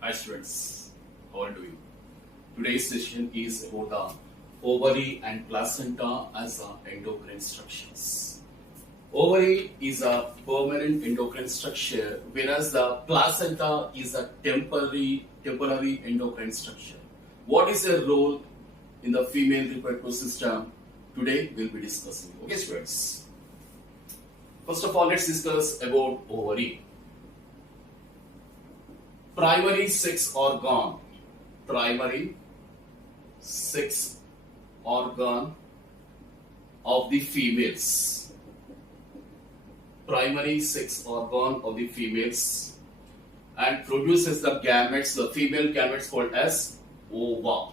Hi students, how are you doing? Today's session is about the ovary and placenta as endocrine structures. Ovary is a permanent endocrine structure, whereas the placenta is a temporary endocrine structure. What is their role in the female reproductive system? Today we'll be discussing. Okay, students. First of all, let's discuss about ovary. Primary sex organ. Primary sex organ of the females. Primary sex organ of the females and produces the gametes, the female gametes called as ova.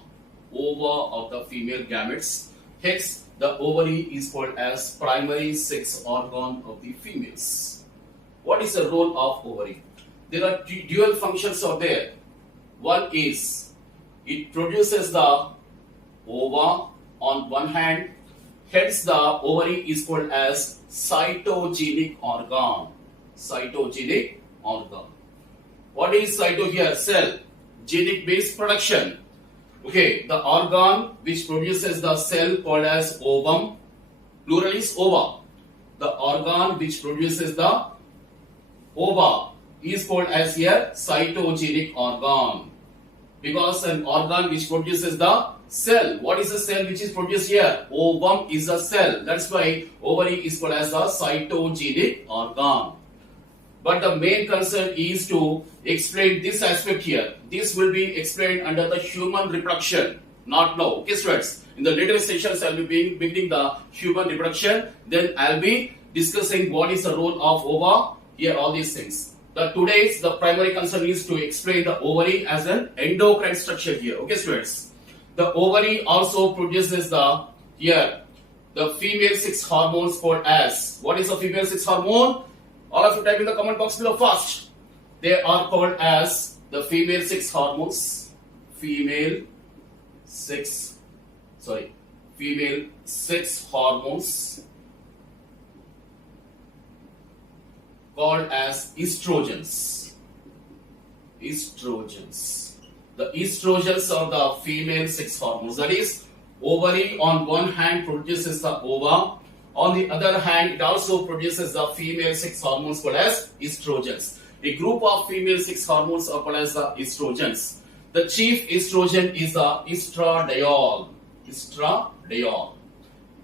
Ova of the female gametes. Hence, the ovary is called as primary sex organ of the females. What is the role of ovary? There are dual functions are there. One is it produces the ova on one hand, hence the ovary is called as cytogenic organ. Cytogenic organ. What is cyto here? Cell. Genic based production. Okay, the organ which produces the cell called as ovum, plural is ova. The organ which produces the ova is called as here cytogenic organ, because an organ which produces the cell. What is the cell which is produced here? Ovum is a cell. That's why ovary is called as a cytogenic organ. But the main concern is to explain this aspect here. This will be explained under the human reproduction, not now. Okay, students. In the later sessions, I will be beginning the human reproduction. Then I will be discussing what is the role of ova here. All these things. The primary concern is to explain the ovary as an endocrine structure here. Okay, students. The ovary also produces the female sex hormones called as. What is the female sex hormone? All of you type in the comment box below first. They are called as the female sex hormones. Female sex hormones called as estrogens. Estrogens. The estrogens are the female sex hormones. That is, ovary on one hand produces the ova. On the other hand, it also produces the female sex hormones called as estrogens. A group of female sex hormones are called as the estrogens. The chief estrogen is the estradiol. Estradiol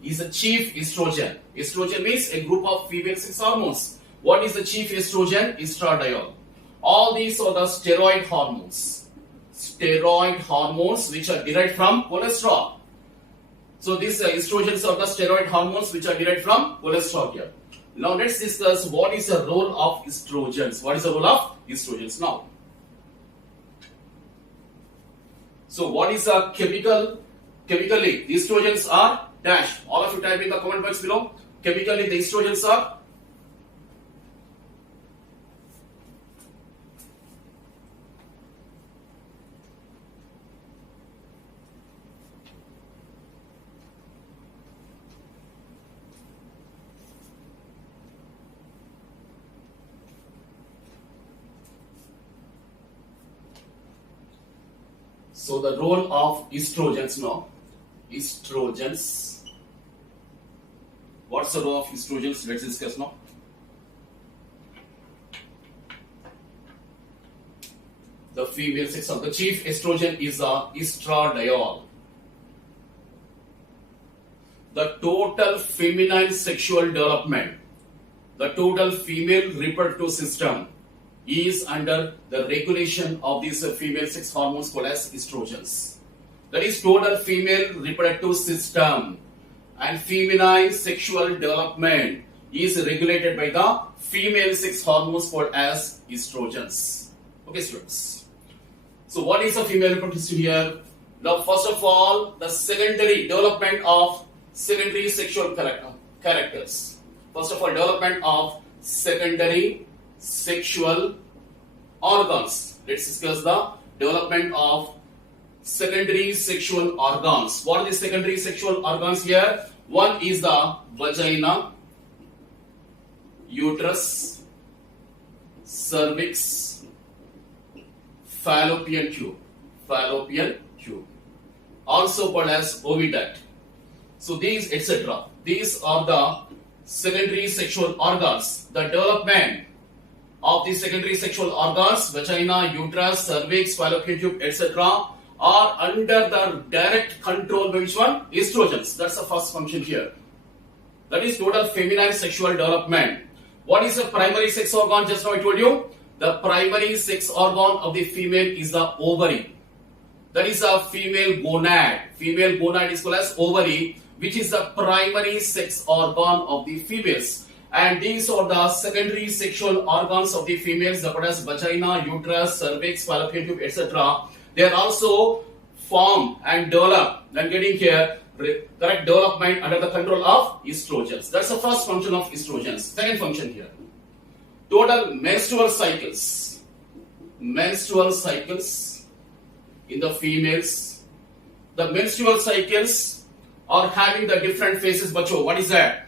is a chief estrogen. Estrogen means a group of female sex hormones. What is the chief estrogen? Estradiol. All these are the steroid hormones. Steroid hormones which are derived from cholesterol. So these estrogens are the steroid hormones which are derived from cholesterol here. Now let's discuss what is the role of estrogens. What is the role of estrogens now? So what is the chemically the estrogens are dash. All of you type in the comment box below. Chemically the estrogens are so the role of estrogens now. Estrogens. What's the role of estrogens? Let's discuss now. The female sex of the chief estrogen is estradiol. The total feminine sexual development, the total female reproductive system is under the regulation of these female sex hormones called as estrogens. That is, total female reproductive system and feminine sexual development is regulated by the female sex hormones called as estrogens. Okay, students. So what is the female reproductive system here? Now, first of all, the secondary development of secondary sexual characters. First of all, development of secondary sexual organs. Let's discuss the development of secondary sexual organs. What are the secondary sexual organs here? One is the vagina, uterus, cervix, fallopian tube, fallopian tube, also called as oviduct. So these etc. These are the secondary sexual organs. The development of the secondary sexual organs, vagina, uterus, cervix, fallopian tube, etc. are under the direct control by which one? Estrogens. That's the first function here. That is total feminine sexual development. What is the primary sex organ? Just now I told you. The primary sex organ of the female is the ovary. That is a female gonad. Female gonad is called as ovary, which is the primary sex organ of the females. And these are the secondary sexual organs of the females, such as vagina, uterus, cervix, fallopian tube, etc. They are also formed and developed and getting here correct development under the control of estrogens. That's the first function of estrogens. Second function here. Total menstrual cycles. Menstrual cycles in the females. The menstrual cycles are having the different phases. Bacho, what is that?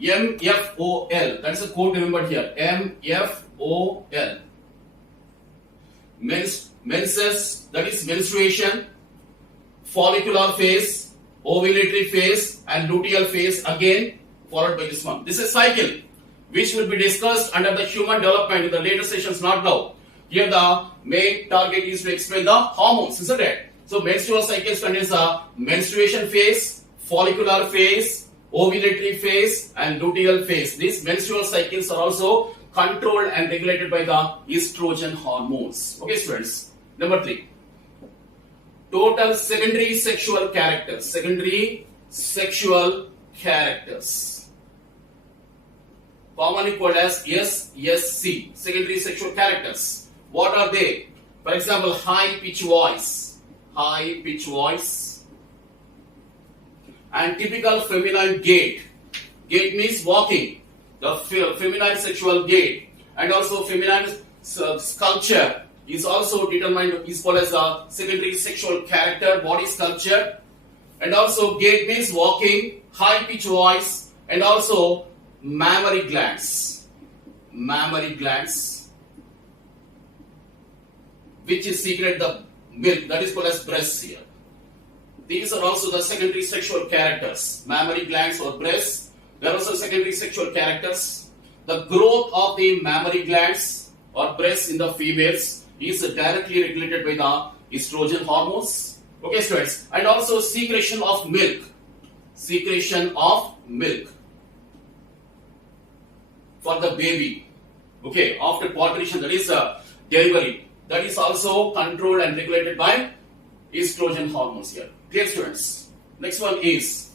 MFOL. That's a code remembered here. MFOL. Menses, that is menstruation, follicular phase, ovulatory phase, and luteal phase again, followed by this one. This is a cycle which will be discussed under the human development in the later sessions, not now. Here the main target is to explain the hormones, isn't it? So menstrual cycles contains the menstruation phase, follicular phase, ovulatory phase, and luteal phase. These menstrual cycles are also controlled and regulated by the estrogen hormones. Okay, students. Number 3. Total secondary sexual characters. Secondary sexual characters. Commonly called as SSC. Secondary sexual characters. What are they? For example, high pitch voice. High pitch voice. And typical feminine gait. Gait means walking. The feminine sexual gait. And also feminine sculpture is also determined, is called as a secondary sexual character, body sculpture. And also gait means walking, high pitch voice, and also mammary glands. Mammary glands, which is secret the milk, that is called as breasts here. These are also the secondary sexual characters. Mammary glands or breasts, they are also secondary sexual characters. The growth of the mammary glands or breasts in the females is directly regulated by the estrogen hormones. Okay, students. And also secretion of milk. Secretion of milk for the baby. Okay, after parturition, that is delivery. That is also controlled and regulated by estrogen hormones here. Clear, students? Next one is,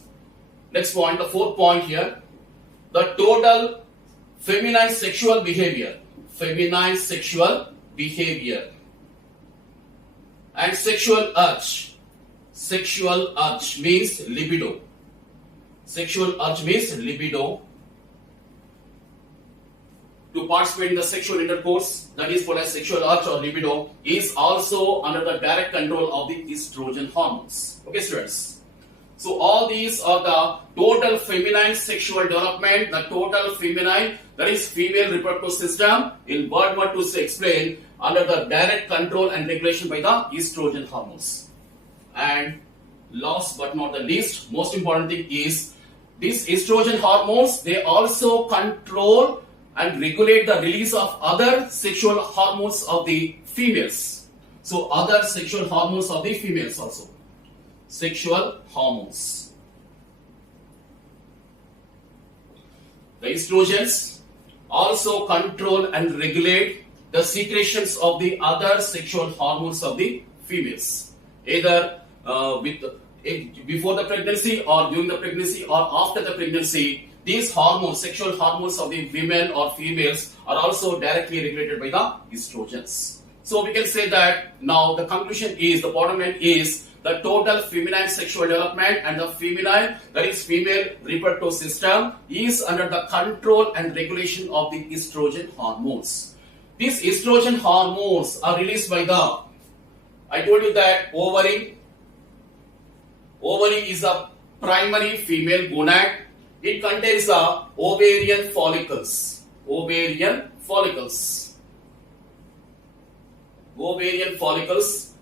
next point, the fourth point here. The total feminine sexual behavior. Feminine sexual behavior. And sexual urge. Sexual urge means libido. Sexual urge means libido. To participate in the sexual intercourse, that is called as sexual urge or libido, is also under the direct control of the estrogen hormones. Okay, students. So all these are the total feminine sexual development, the total feminine, that is female reproductive system, in word 1 to explain, under the direct control and regulation by the estrogen hormones. And last but not the least, most important thing is, these estrogen hormones, they also control and regulate the release of other sexual hormones of the females. So other sexual hormones of the females also. Sexual hormones. The estrogens also control and regulate the secretions of the other sexual hormones of the females, either before the pregnancy or during the pregnancy or after the pregnancy. These hormones, sexual hormones of the women or females, are also directly regulated by the estrogens. So we can say that now the conclusion is, the bottom line is, the total feminine sexual development and the feminine, that is female reproductive system, is under the control and regulation of the estrogen hormones. These estrogen hormones are released by the, I told you that ovary. Ovary is the primary female gonad. It contains the ovarian follicles. Ovarian follicles. ovarian follicles.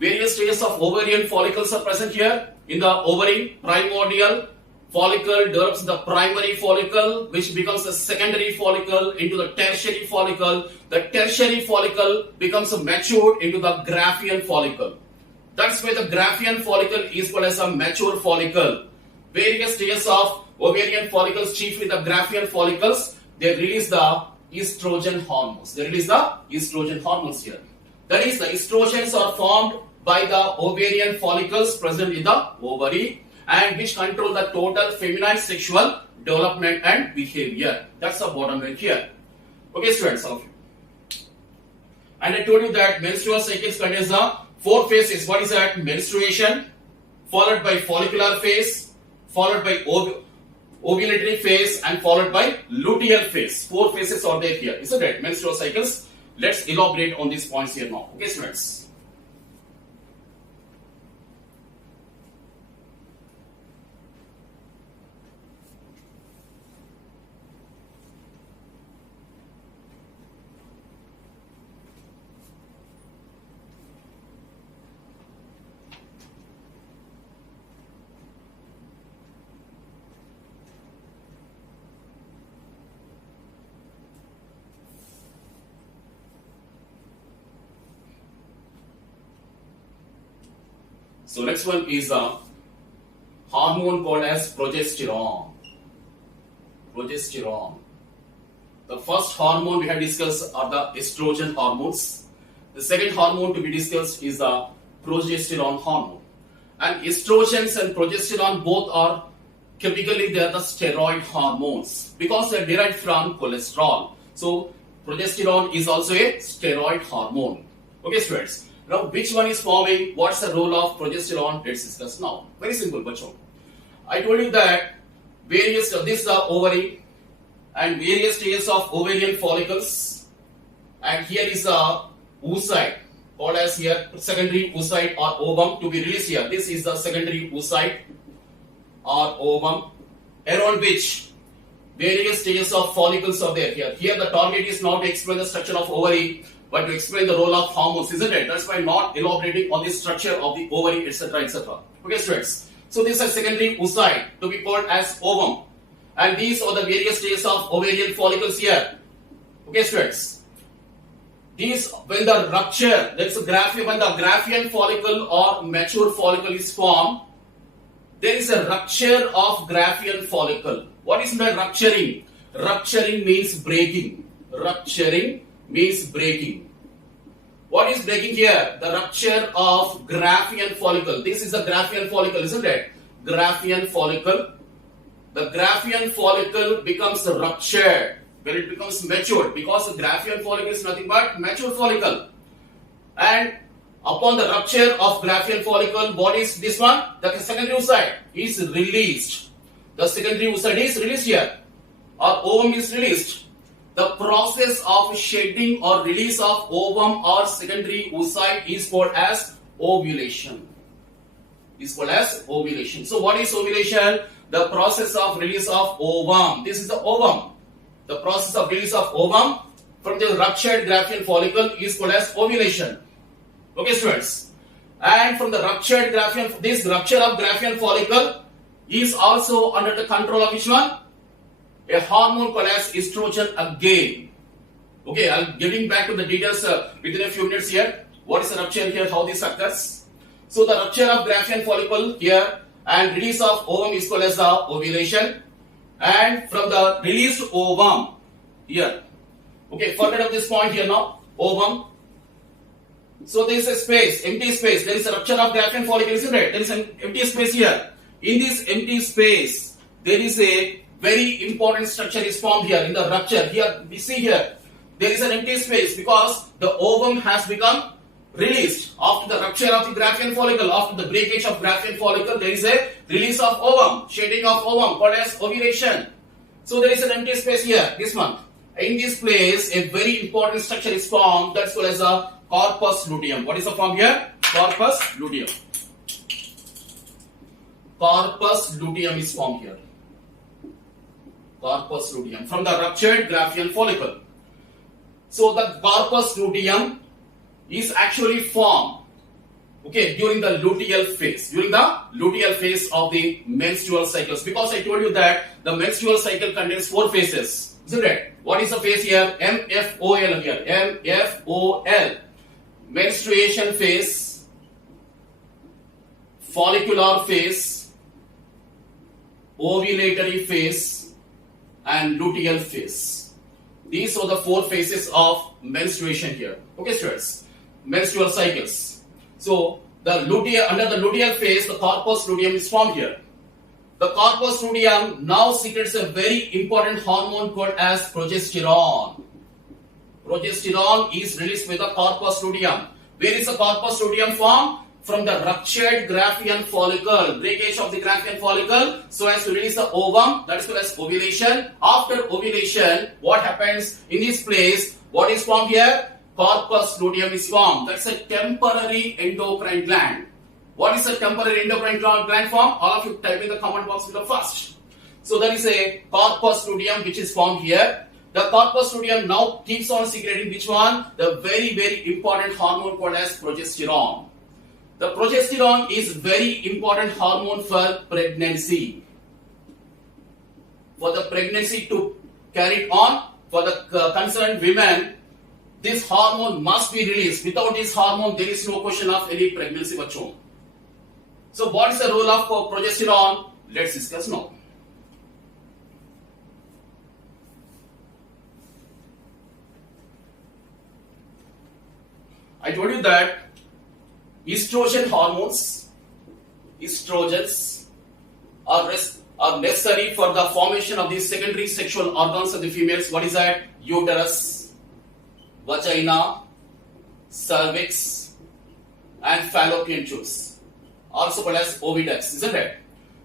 Various stages of ovarian follicles are present here. In the ovary, primordial follicle develops the primary follicle, which becomes a secondary follicle into the tertiary follicle. The tertiary follicle becomes matured into the Graafian follicle. That's why the Graafian follicle is called as a mature follicle. Various stages of ovarian follicles, chiefly the Graafian follicles, they release the estrogen hormones. They release the estrogen hormones here. That is, the estrogens are formed by the ovarian follicles present in the ovary and which control the total feminine sexual development and behavior. That's the bottom line here. Okay, students, all of you. And I told you that menstrual cycles contains the 4 phases. What is that? Menstruation, followed by follicular phase, followed by ovulatory phase, and followed by luteal phase. 4 phases are there here, isn't it? Menstrual cycles. Let's elaborate on these points here now. Okay, students. So next one is a hormone called as progesterone. Progesterone. The first hormone we have discussed are the estrogen hormones. The second hormone to be discussed is the progesterone hormone. And estrogens and progesterone both are chemically they are the steroid hormones because they are derived from cholesterol. So progesterone is also a steroid hormone. Okay, students. Now, which one is forming? What's the role of progesterone? Let's discuss now. Very simple, bacho. I told you that this is the ovary and various stages of ovarian follicles. And here is the oocyte, called as here secondary oocyte or ovum to be released here. This is the secondary oocyte or ovum, around which various stages of follicles are there here. Here the target is not to explain the structure of ovary, but to explain the role of hormones, isn't it? That's why not elaborating on the structure of the ovary, etc., etc. Okay, students. So this is secondary oocyte to be called as ovum, and these are the various stages of ovarian follicles here. Okay, students. These, when the rupture, that's a when the Graafian follicle or mature follicle is formed, there is a rupture of Graafian follicle. What is the rupturing? Rupturing means breaking. Rupturing means breaking. What is breaking here? The rupture of Graafian follicle. This is the Graafian follicle, isn't it? Graafian follicle. The Graafian follicle becomes ruptured when it becomes matured, because the Graafian follicle is nothing but mature follicle. And upon the rupture of Graafian follicle, what is this one? The secondary oocyte is released. The secondary oocyte is released here, or ovum is released. The process of shedding or release of ovum or secondary oocyte is called as ovulation. So what is ovulation? The process of release of ovum. This is the ovum. The process of release of ovum from the ruptured Graafian follicle is called as ovulation. Okay, students. And from the ruptured Graafian, this rupture of Graafian follicle is also under the control of which one? A hormone called as estrogen again. Okay, I'll getting back to the details within a few minutes here. What is the rupture here? How this occurs? So the rupture of Graafian follicle here and release of ovum is called as the ovulation. And from the released ovum here. Okay, forget of this point here now. Ovum. So there is a space, empty space. There is a rupture of Graafian follicle, isn't it? There is an empty space here. In this empty space, there is a very important structure is formed here in the rupture. Here we see here there is an empty space because the ovum has become released after the rupture of the Graafian follicle. After the breakage of Graafian follicle, there is a release of ovum, shedding of ovum called as ovulation. So there is an empty space here. This one. In this place, a very important structure is formed. That's called as a corpus luteum. What is the form here? Corpus luteum. Corpus luteum is formed here. Corpus luteum from the ruptured Graafian follicle. So the corpus luteum is actually formed, okay, during the luteal phase, of the menstrual cycles. Because I told you that the menstrual cycle contains 4 phases, isn't it? What is the phase here? MFOL here. MFOL. Menstruation phase, follicular phase, ovulatory phase, and luteal phase. These are the 4 phases of menstruation here. Okay, students. Menstrual cycles. So under the luteal phase, the corpus luteum is formed here. The corpus luteum now secretes a very important hormone called as progesterone. Progesterone is released by the corpus luteum. Where is the corpus luteum formed? From the ruptured Graafian follicle, breakage of the Graafian follicle, so as to release the ovum, that is called as ovulation. After ovulation, what happens in this place? What is formed here? Corpus luteum is formed. That's a temporary endocrine gland. What is a temporary endocrine gland form? All of you type in the comment box below first. So there is a corpus luteum which is formed here. The corpus luteum now keeps on secreting which one? The very, very important hormone called as progesterone. The progesterone is very important hormone for pregnancy. For the pregnancy to carry it on, for the concerned women, this hormone must be released. Without this hormone, there is no question of any pregnancy bachon. So what is the role of progesterone? Let's discuss now. I told you that estrogens are necessary for the formation of the secondary sexual organs of the females. What is that? Uterus, vagina, cervix, and fallopian tubes, also called as oviducts, isn't it?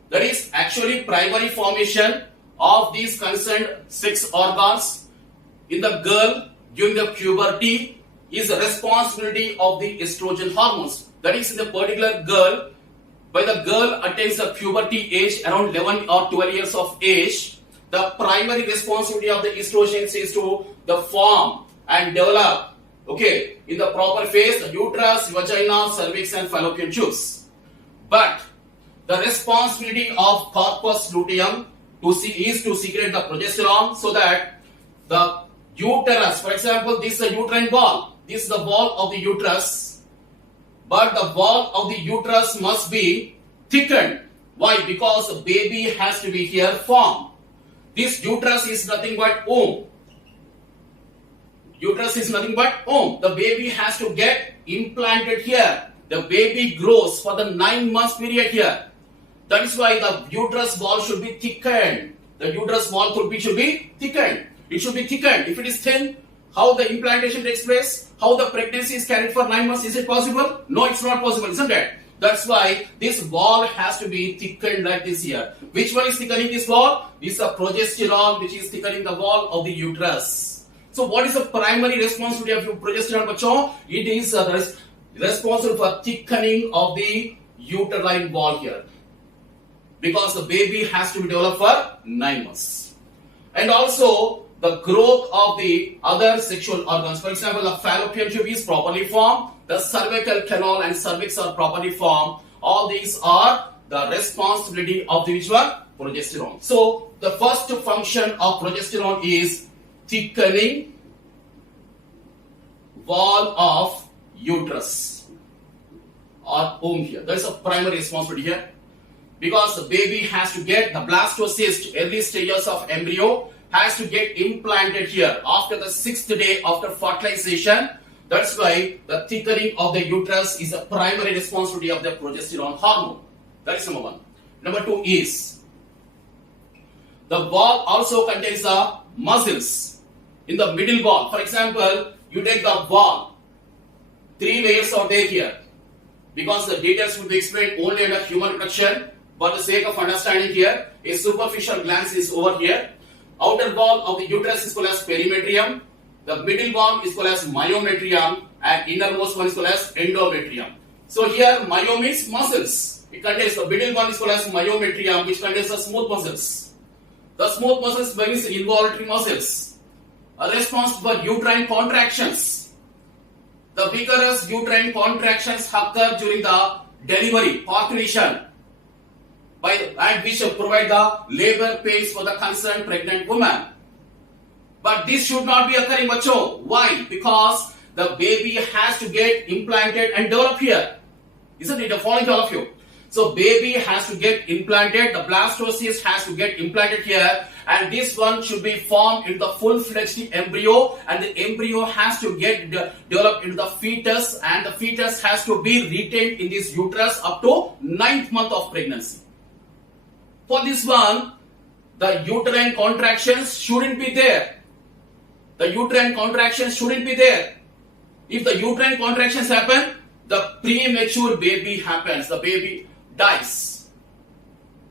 That is actually primary formation of these concerned sex organs in the girl during the puberty is the responsibility of the estrogen hormones. That is, in the particular girl, when the girl attains the puberty age around 11 or 12 years of age, the primary responsibility of the estrogens is to the form and develop, okay, in the proper phase, the uterus, vagina, cervix, and fallopian tubes. But the responsibility of corpus luteum is to secrete the progesterone so that the uterus, for example, this is a uterine wall. This is the wall of the uterus, but the wall of the uterus must be thickened. Why? Because the baby has to be here formed. This uterus is nothing but womb. Uterus is nothing but womb. The baby has to get implanted here. The baby grows for the 9 months period here. That is why the uterus wall should be thickened. The uterus wall should be thickened. It should be thickened. If it is thin, how the implantation takes place, how the pregnancy is carried for 9 months, is it possible? No, it's not possible, isn't it? That's why this wall has to be thickened like this here. Which one is thickening this wall? This is a progesterone which is thickening the wall of the uterus. So what is the primary responsibility of progesterone, bacho? It is responsible for thickening of the uterine wall here. Because the baby has to be developed for 9 months. And also, the growth of the other sexual organs. For example, the fallopian tube is properly formed, the cervical canal and cervix are properly formed. All these are the responsibility of the which one? Progesterone. So, the first function of progesterone is thickening wall of uterus or womb here. That is a primary responsibility here. Because the baby has to get the blastocyst, early stages of embryo, has to get implanted here after the 6th day after fertilization. That's why the thickening of the uterus is a primary responsibility of the progesterone hormone. That is number 1. Number 2 is the wall also contains the muscles in the middle wall. For example, you take the wall, 3 layers are there here. Because the details will be explained only under human reproduction, for the sake of understanding here, a superficial glance is over here. Outer wall of the uterus is called as perimetrium. The middle wall is called as myometrium, and innermost one is called as endometrium. So here myome means muscles. It contains the middle one is called as myometrium, which contains the smooth muscles. The smooth muscles means involuntary muscles are responsible for uterine contractions. The vigorous uterine contractions occur during the delivery, parturition, and which provide the labor pains for the concerned pregnant woman. But this should not be occurring, bacho. Why? Because the baby has to get implanted and develop here. Isn't it? Following all of you. So baby has to get implanted, the blastocyst has to get implanted here, and this one should be formed into the full-fledged embryo, and the embryo has to get developed into the fetus, and the fetus has to be retained in this uterus up to 9th month of pregnancy. For this one, the uterine contractions shouldn't be there. The uterine contractions shouldn't be there. If the uterine contractions happen, the premature baby happens. The baby dies.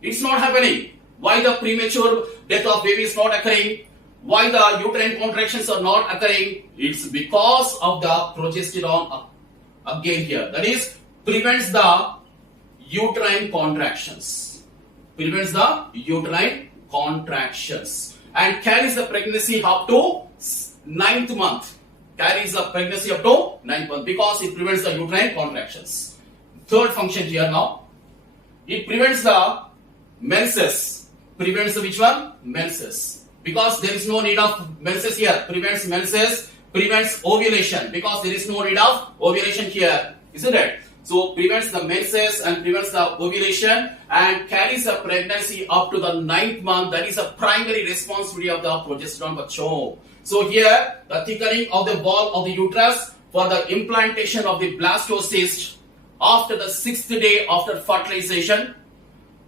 It's not happening. Why the premature death of baby is not occurring? Why the uterine contractions are not occurring? It's because of the progesterone again here. That is, prevents the uterine contractions. Prevents the uterine contractions. And carries the pregnancy up to 9th month. Carries the pregnancy up to 9th month because it prevents the uterine contractions. Third function here now. It prevents the menses. Prevents the which one? Menses. Because there is no need of menses here. Prevents menses. Prevents ovulation. Because there is no need of ovulation here. Isn't it? So prevents the menses and prevents the ovulation and carries the pregnancy up to the 9th month. That is a primary responsibility of the progesterone bacho. So here the thickening of the wall of the uterus for the implantation of the blastocyst after the 6th day after fertilization,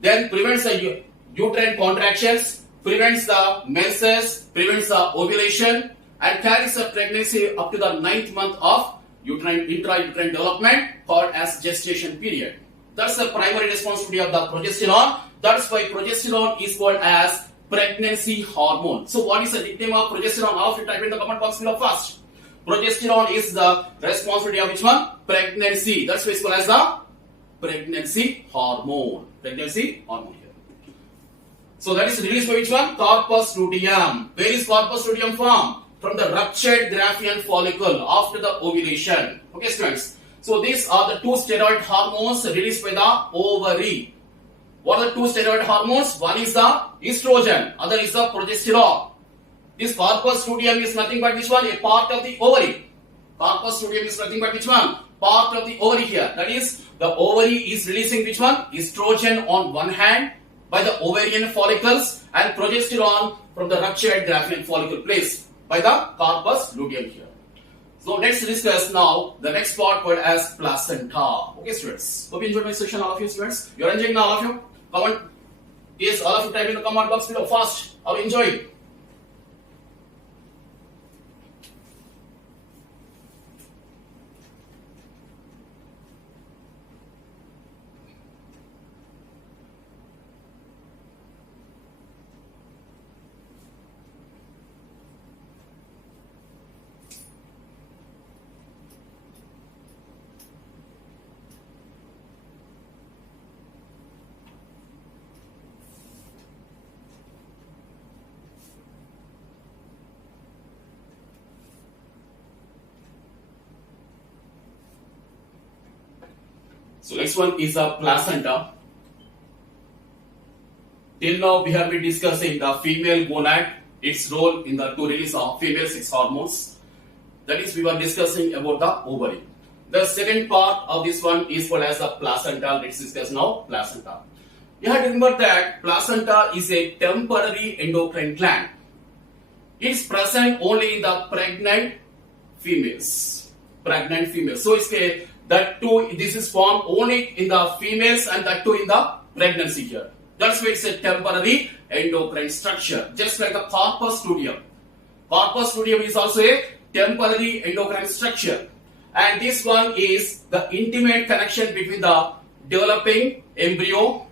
then prevents the uterine contractions, prevents the menses, prevents the ovulation, and carries the pregnancy up to the 9th month of intrauterine development called as gestation period. That's the primary responsibility of the progesterone. That's why progesterone is called as pregnancy hormone. So what is the nickname of progesterone? All of you type in the comment box below first. Progesterone is the responsibility of which one? Pregnancy. That's why it's called as the pregnancy hormone. Pregnancy hormone here. So that is released by which one? Corpus luteum. Where is corpus luteum formed? From the ruptured Graafian follicle after the ovulation. Okay, students. So these are the two steroid hormones released by the ovary. What are the two steroid hormones? One is the estrogen, other is the progesterone. This corpus luteum is nothing but which one? A part of the ovary. Corpus luteum is nothing but which one? Part of the ovary here. That is, the ovary is releasing which one? Estrogen on one hand by the ovarian follicles and progesterone from the ruptured Graafian follicle place by the corpus luteum here. So let's discuss now the next part called as placenta. Okay, students. Hope you enjoyed my session, all of you students. You're enjoying now, all of you? Comment. Yes, all of you type in the comment box below fast. Are you enjoying? So next one is the placenta. Till now we have been discussing the female gonad, its role in the to release of female sex hormones. That is, we were discussing about the ovary. The second part of this one is called as the placenta. Let's discuss now placenta. You have to remember that placenta is a temporary endocrine gland. It's present only in the pregnant females. Pregnant females. So it's a that too, this is formed only in the females and that too in the pregnancy here. That's why it's a temporary endocrine structure, just like the corpus luteum. Corpus luteum is also a temporary endocrine structure, and this one is the intimate connection between the developing embryo,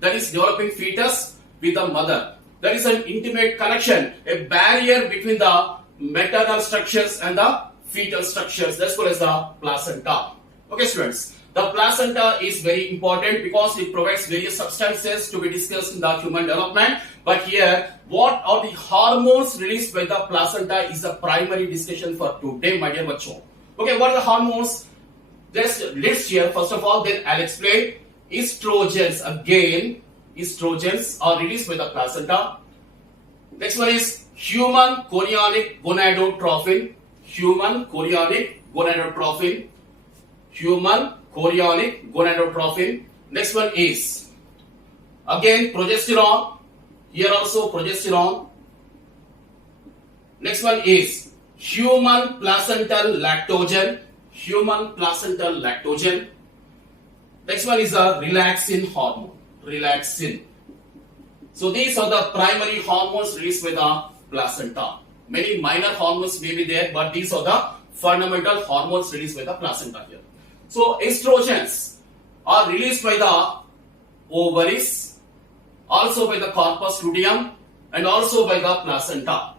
that is developing fetus, with the mother. That is an intimate connection, a barrier between the maternal structures and the fetal structures. That's called as the placenta. Okay, students, the placenta is very important because it provides various substances to be discussed in the human development. But here, what are the hormones released by the placenta is the primary discussion for today, my dear bacho. Okay, what are the hormones? There's list here. First of all, then I'll explain. Estrogens, again, estrogens are released by the placenta. Next one is human chorionic gonadotrophin. Human chorionic gonadotrophin. Human chorionic gonadotrophin. Next one is again progesterone. Here also progesterone. Next one is human placental lactogen. Human placental lactogen. Next one is a relaxin hormone. Relaxin. So these are the primary hormones released by the placenta. Many minor hormones may be there, but these are the fundamental hormones released by the placenta here. So estrogens are released by the ovaries, also by the corpus luteum, and also by the placenta.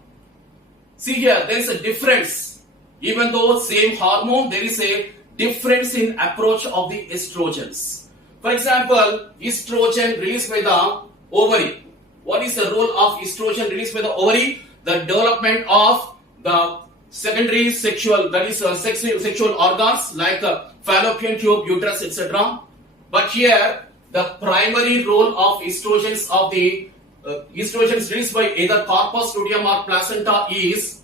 See here, there is a difference. Even though same hormone, there is a difference in approach of the estrogens. For example, estrogen released by the ovary. What is the role of estrogen released by the ovary? The development of the secondary sexual, that is sexual organs like fallopian tube, uterus, etc. But here, the primary role of estrogens estrogens released by either corpus luteum or placenta is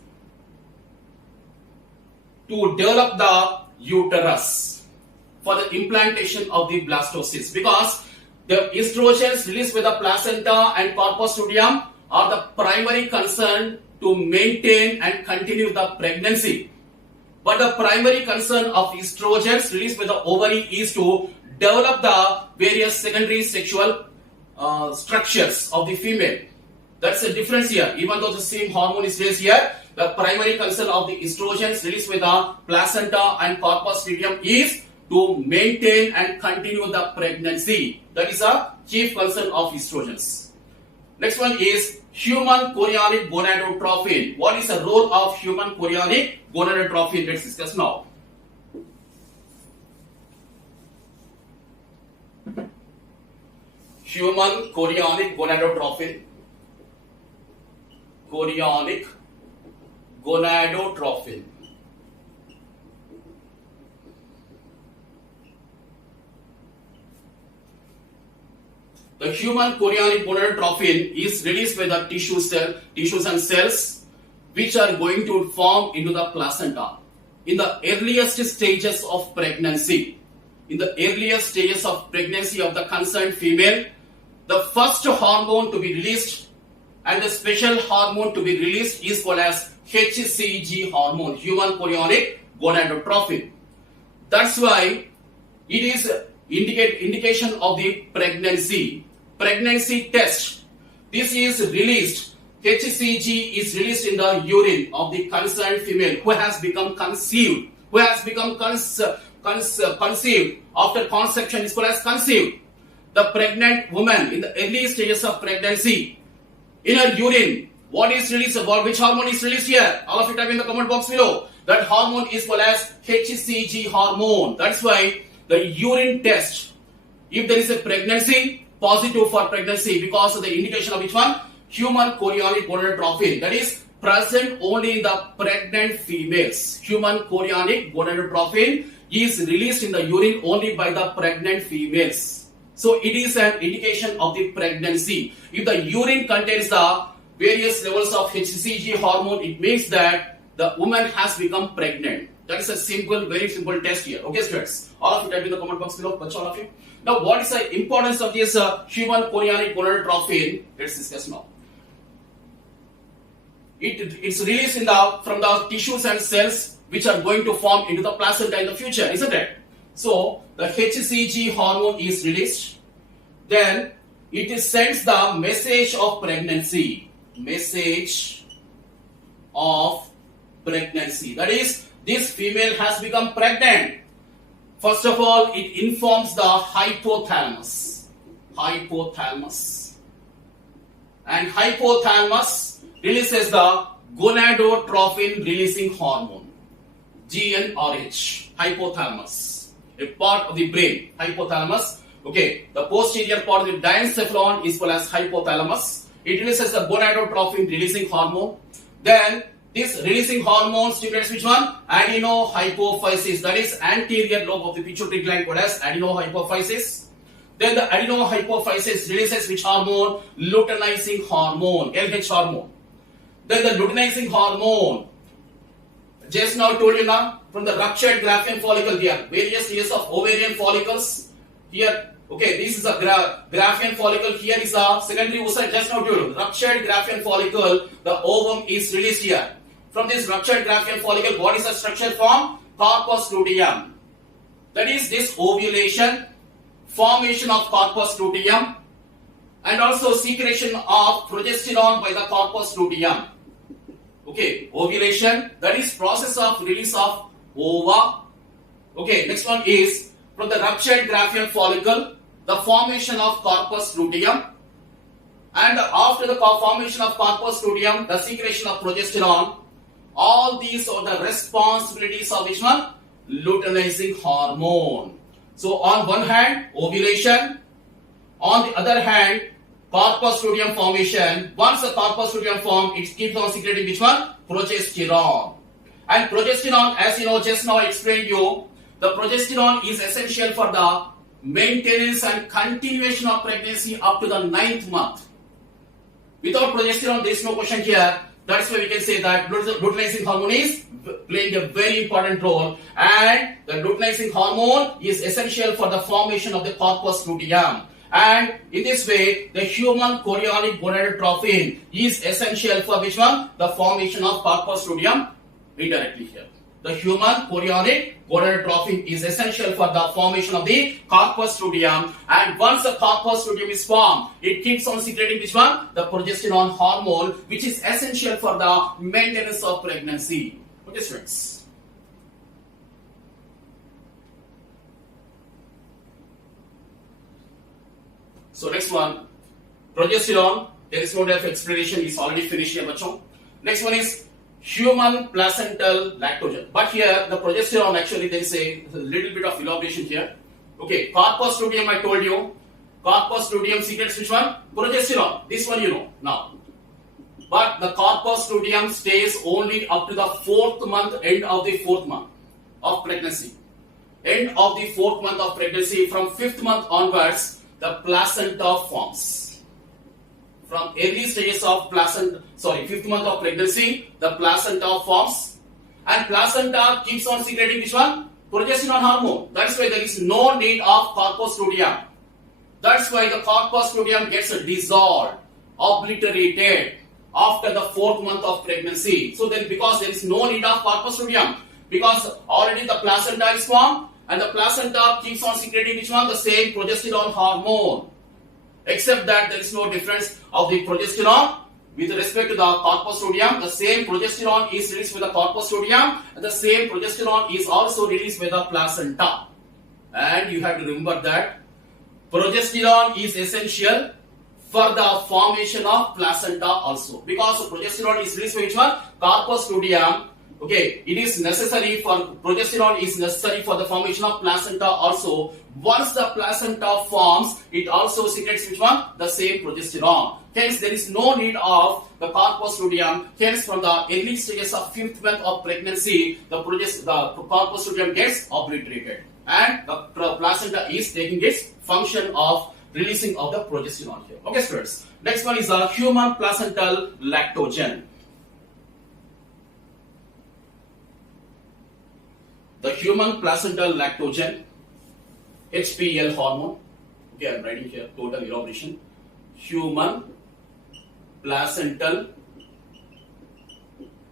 to develop the uterus for the implantation of the blastocysts, because the estrogens released by the placenta and corpus luteum are the primary concern to maintain and continue the pregnancy. But the primary concern of estrogens released by the ovary is to develop the various secondary sexual structures of the female. That's the difference here. Even though the same hormone is released here, the primary concern of the estrogens released by the placenta and corpus luteum is to maintain and continue the pregnancy. That is a chief concern of estrogens. Next one is human chorionic gonadotrophin. What is the role of human chorionic gonadotrophin? Let's discuss now. Human chorionic gonadotrophin. Chorionic gonadotrophin. The human chorionic gonadotrophin is released by the tissues and cells which are going to form into the placenta in the earliest stages of pregnancy. In the earliest stages of pregnancy of the concerned female, the first hormone to be released and the special hormone to be released is called as HCG hormone, human chorionic gonadotrophin. That's why it is indication of the pregnancy test. This is released. HCG is released in the urine of the concerned female who has become conceived. Conceived after conception is called as conceived. The pregnant woman in the early stages of pregnancy, in her urine, what is released? About which hormone is released here? All of you type in the comment box below. That hormone is called as HCG hormone. That's why the urine test, if there is a pregnancy, positive for pregnancy because of the indication of which one? Human chorionic gonadotrophin. That is present only in the pregnant females. Human chorionic gonadotrophin is released in the urine only by the pregnant females. So it is an indication of the pregnancy. If the urine contains the various levels of HCG hormone, it means that the woman has become pregnant. That is a simple, very simple test here. Okay, students? All of you type in the comment box below. All of you. Now, what is the importance of this human chorionic gonadotrophin? Let's discuss now. It's released from the tissues and cells which are going to form into the placenta in the future, isn't it? So the HCG hormone is released. Then it sends the message of pregnancy. Message of pregnancy. That is, this female has become pregnant. First of all, it informs the hypothalamus. And hypothalamus releases the gonadotrophin releasing hormone. GnRH. Hypothalamus. A part of the brain. Hypothalamus. Okay. The posterior part of the diencephalon is called as hypothalamus. It releases the gonadotrophin releasing hormone. Then This releasing hormone stimulates which one? Adenohypophysis. That is anterior lobe of the pituitary gland called as adenohypophysis. Then the adenohypophysis releases which hormone? Luteinizing hormone, LH hormone. Then the luteinizing hormone, just now told you now, from the ruptured Graafian follicle, there are various layers of ovarian follicles. Here, okay, this is a Graafian follicle. Here is a secondary oocyte. Just now told you, ruptured Graafian follicle, the ovum is released here. From this ruptured Graafian follicle, what is the structure formed? Corpus luteum. That is this ovulation, formation of corpus luteum, and also secretion of progesterone by the corpus luteum. Okay, ovulation, that is process of release of ova. Okay, next one is from the ruptured Graafian follicle, the formation of corpus luteum, and after the formation of corpus luteum, the secretion of progesterone. All these are the responsibilities of which one? Luteinizing hormone. So on one hand, ovulation, on the other hand, corpus luteum formation. Once the corpus luteum form, it keeps on secreting which one? Progesterone. And progesterone, as you know, just now I explained you, the progesterone is essential for the maintenance and continuation of pregnancy up to the 9th month. Without progesterone, there is no question here. That's why we can say that luteinizing hormone is playing a very important role, and the luteinizing hormone is essential for the formation of the corpus luteum. And in this way, the human chorionic gonadotrophin is essential for which one? The formation of corpus luteum indirectly here. The human chorionic gonadotrophin is essential for the formation of the corpus luteum, and once the corpus luteum is formed, it keeps on secreting which one? The progesterone hormone, which is essential for the maintenance of pregnancy. Okay, students. So next one, progesterone. There is no need of explanation. It's already finished here, bachon. Next one is human placental lactogen. But here the progesterone, actually there is a little bit of elaboration here. Okay, corpus luteum I told you. Corpus luteum secretes which one? Progesterone. This one you know now. But the corpus luteum stays only up to the 4th month, end of the 4th month of pregnancy. End of the 4th month of pregnancy, from 5th month onwards, the placenta forms. From early stages of 5th month of pregnancy, the placenta forms, and placenta keeps on secreting which one? Progesterone hormone. That's why there is no need of corpus luteum. That's why the corpus luteum gets dissolved, obliterated after the 4th month of pregnancy. So then, because there is no need of corpus luteum, because already the placenta is formed, and the placenta keeps on secreting which one? The same progesterone hormone. Except that there is no difference of the progesterone with respect to the corpus luteum. The same progesterone is released with the corpus luteum, and the same progesterone is also released with the placenta. And you have to remember that progesterone is essential for the formation of placenta also, because progesterone is released with which one? Corpus luteum. Okay, it is necessary for progesterone is necessary for the formation of placenta also. Once the placenta forms, it also secretes which one? The same progesterone. Hence, there is no need of the corpus luteum. Hence, from the early stages of 5th month of pregnancy, the corpus luteum gets obliterated, and the placenta is taking its function of releasing of the progesterone here. Okay, students. Next one is a human placental lactogen. The human placental lactogen, HPL hormone. Okay, I'm writing here total elaboration. Human placental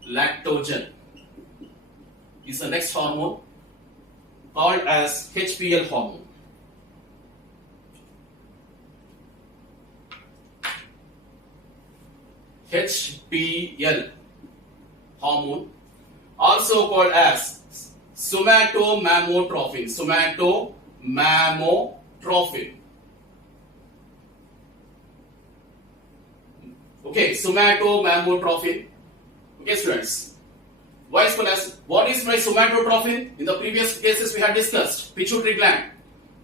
lactogen is the next hormone called as HPL hormone. HPL hormone, also called as somatomamotrophin. Somatomamotrophin. Okay, somatomamotrophin. Okay, students. What is my somatotrophin? In the previous cases we had discussed pituitary gland.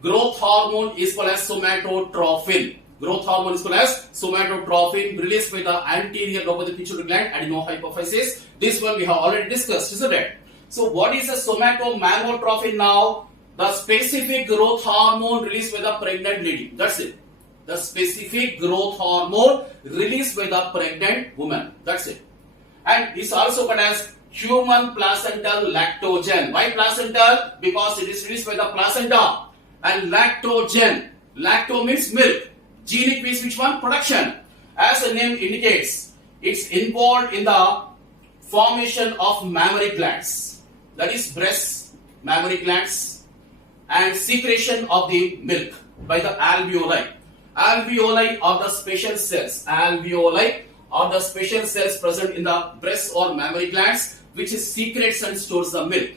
Growth hormone is called as somatotrophin. growth hormone is called as somatotrophin, released by the anterior lobe of the pituitary gland, adenohypophysis. This one we have already discussed, isn't it? So what is a somatomamotrophin now? The specific growth hormone released by the pregnant lady. That's it. The specific growth hormone released by the pregnant woman. That's it. And it's also called as human placental lactogen. Why placental? Because it is released by the placenta. And lactogen. Lacto means milk. Genic means which one? Production. As the name indicates, it's involved in the formation of mammary glands. That is breast, mammary glands, and secretion of the milk by the alveoli. Alveoli are the special cells. Alveoli are the special cells present in the breast or mammary glands, which secretes and stores the milk.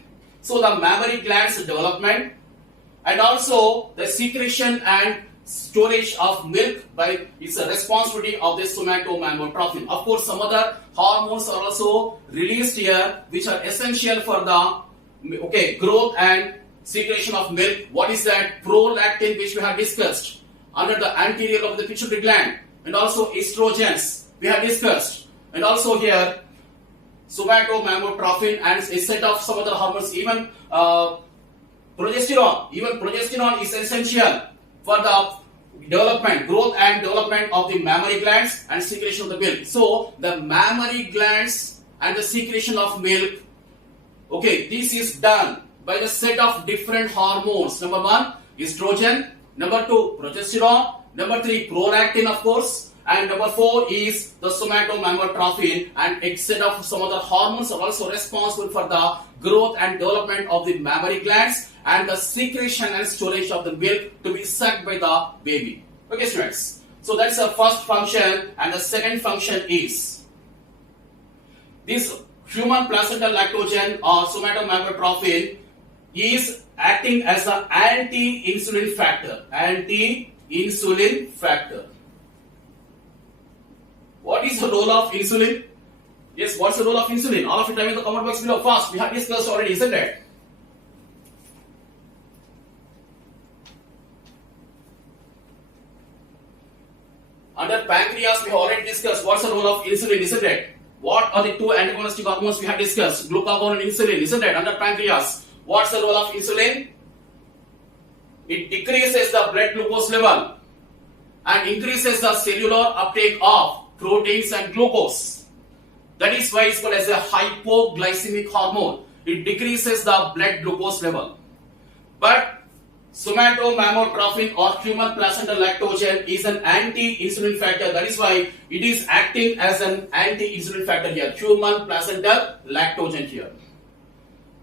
So the mammary glands development and also the secretion and storage of milk by it's a responsibility of the somatomamotrophin. Of course, some other hormones are also released here, which are essential for the growth and secretion of milk. What is that? Prolactin, which we have discussed under the anterior of the pituitary gland, and also estrogens we have discussed, and also here somatomamotrophin and a set of some other hormones, even progesterone. Even progesterone is essential for the development, growth and development of the mammary glands and secretion of the milk. So the mammary glands and the secretion of milk, this is done by the set of different hormones. Number 1, estrogen. Number 2, progesterone. Number 3, prolactin, of course. And number 4 is the somatomamotrophin, and a set of some other hormones are also responsible for the growth and development of the mammary glands and the secretion and storage of the milk to be sucked by the baby. Okay, students. So that's the first function, and the second function is this human placental lactogen or somatomamotrophin is acting as an anti-insulin factor. Anti-insulin factor. What is the role of insulin? Yes, what's the role of insulin? All of you type in the comment box below fast. We have discussed already, isn't it? Under pancreas, we have already discussed what's the role of insulin, isn't it? What are the two antagonistic hormones we have discussed? Glucagon and insulin, isn't it? Under pancreas, what's the role of insulin? It decreases the blood glucose level and increases the cellular uptake of proteins and glucose. That is why it's called as a hypoglycemic hormone. It decreases the blood glucose level. But somatomamotrophin or human placental lactogen is an anti-insulin factor. That is why it is acting as an anti-insulin factor here. Human placental lactogen here.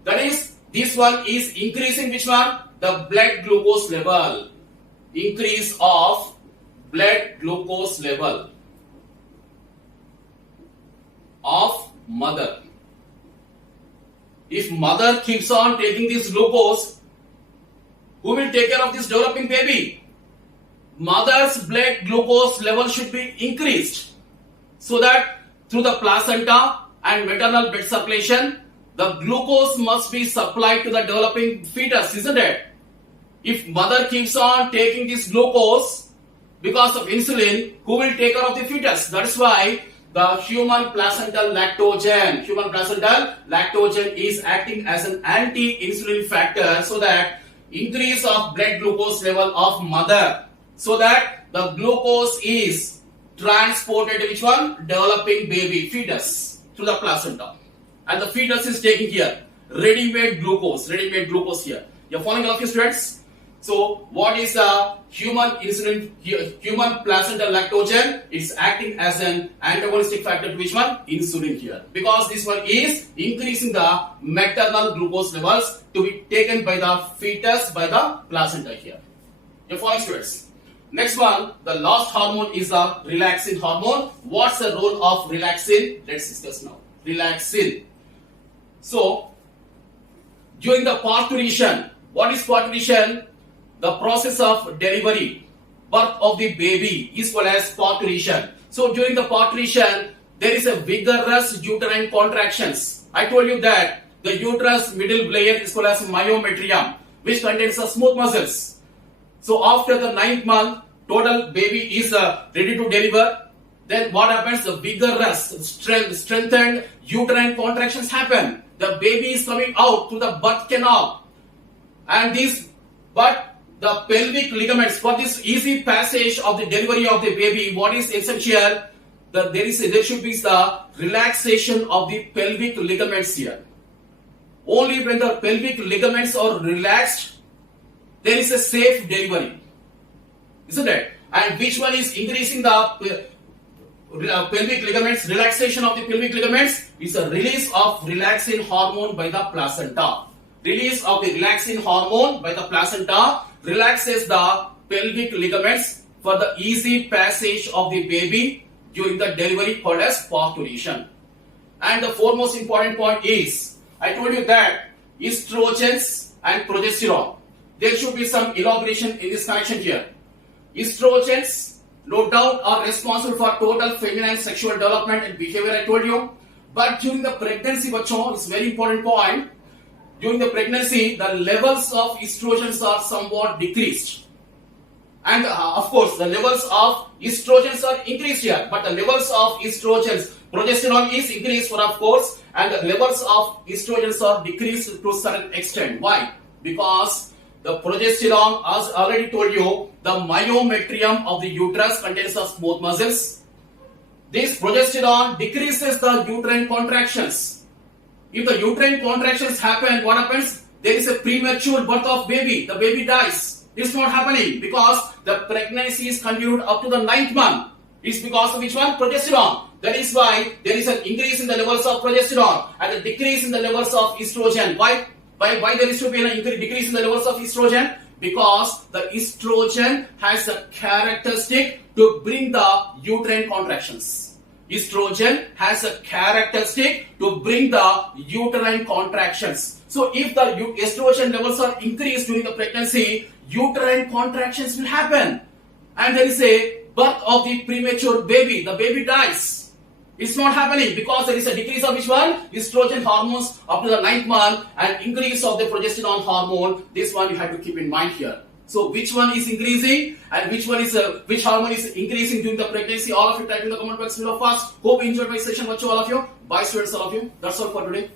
That is, this one is increasing which one? The blood glucose level. Increase of blood glucose level of mother. If mother keeps on taking this glucose, who will take care of this developing baby? Mother's blood glucose level should be increased so that through the placenta and maternal blood circulation, the glucose must be supplied to the developing fetus, isn't it? If mother keeps on taking this glucose because of insulin, who will take care of the fetus? That's why the human placental lactogen is acting as an anti-insulin factor so that increase of blood glucose level of mother, so that the glucose is transported to which one? Developing baby, fetus, through the placenta. And the fetus is taking here ready-made glucose here. You're following all of you, students? So what is the human placental lactogen? It's acting as an antagonistic factor to which one? Insulin here. Because this one is increasing the maternal glucose levels to be taken by the fetus by the placenta here. You're following, students? Next one, the last hormone is the relaxin hormone. What's the role of relaxin? Let's discuss now. Relaxin. So, during the parturition, what is parturition? The process of delivery, birth of the baby is called as parturition. So during the parturition, there is a vigorous uterine contractions. I told you that the uterus middle layer is called as myometrium, which contains the smooth muscles. So after the 9th month, total baby is ready to deliver, then what happens? The vigorous, strengthened uterine contractions happen. The baby is coming out through the birth canal, and but the pelvic ligaments, for this easy passage of the delivery of the baby, what is essential? There should be the relaxation of the pelvic ligaments here. Only when the pelvic ligaments are relaxed, there is a safe delivery, isn't it? And which one is increasing the pelvic ligaments? Relaxation of the pelvic ligaments is a release of relaxin hormone by the placenta. Release of the relaxin hormone by the placenta relaxes the pelvic ligaments for the easy passage of the baby during the delivery called as parturition. And the foremost important point is, I told you that estrogens and progesterone, there should be some elaboration in this connection here. Estrogens, no doubt, are responsible for total feminine sexual development and behavior, I told you. But during the pregnancy, it's very important point. During the pregnancy, the levels of estrogens are somewhat decreased. And of course, the levels of estrogens are increased here. But the levels of estrogens, progesterone is increased for, of course, and the levels of estrogens are decreased to a certain extent. Why? Because the progesterone, as I already told you, the myometrium of the uterus contains the smooth muscles. This progesterone decreases the uterine contractions. If the uterine contractions happen, what happens? There is a premature birth of baby. The baby dies. It's not happening because the pregnancy is continued up to the 9th month. It's because of which one? Progesterone. That is why there is an increase in the levels of progesterone and a decrease in the levels of estrogen. Why there is to be an decrease in the levels of estrogen? Because the estrogen has a characteristic to bring the uterine contractions. Estrogen has a characteristic to bring the uterine contractions. So if the estrogen levels are increased during the pregnancy, uterine contractions will happen. And there is a birth of the premature baby. The baby dies. It's not happening because there is a decrease of which one? Estrogen hormones up to the 9th month and increase of the progesterone hormone. This one you have to keep in mind here. So which one is increasing and which hormone is increasing during the pregnancy? All of you type in the comment box below fast. Hope you enjoyed my session. Watch all of you. Bye students, all of you. That's all for today.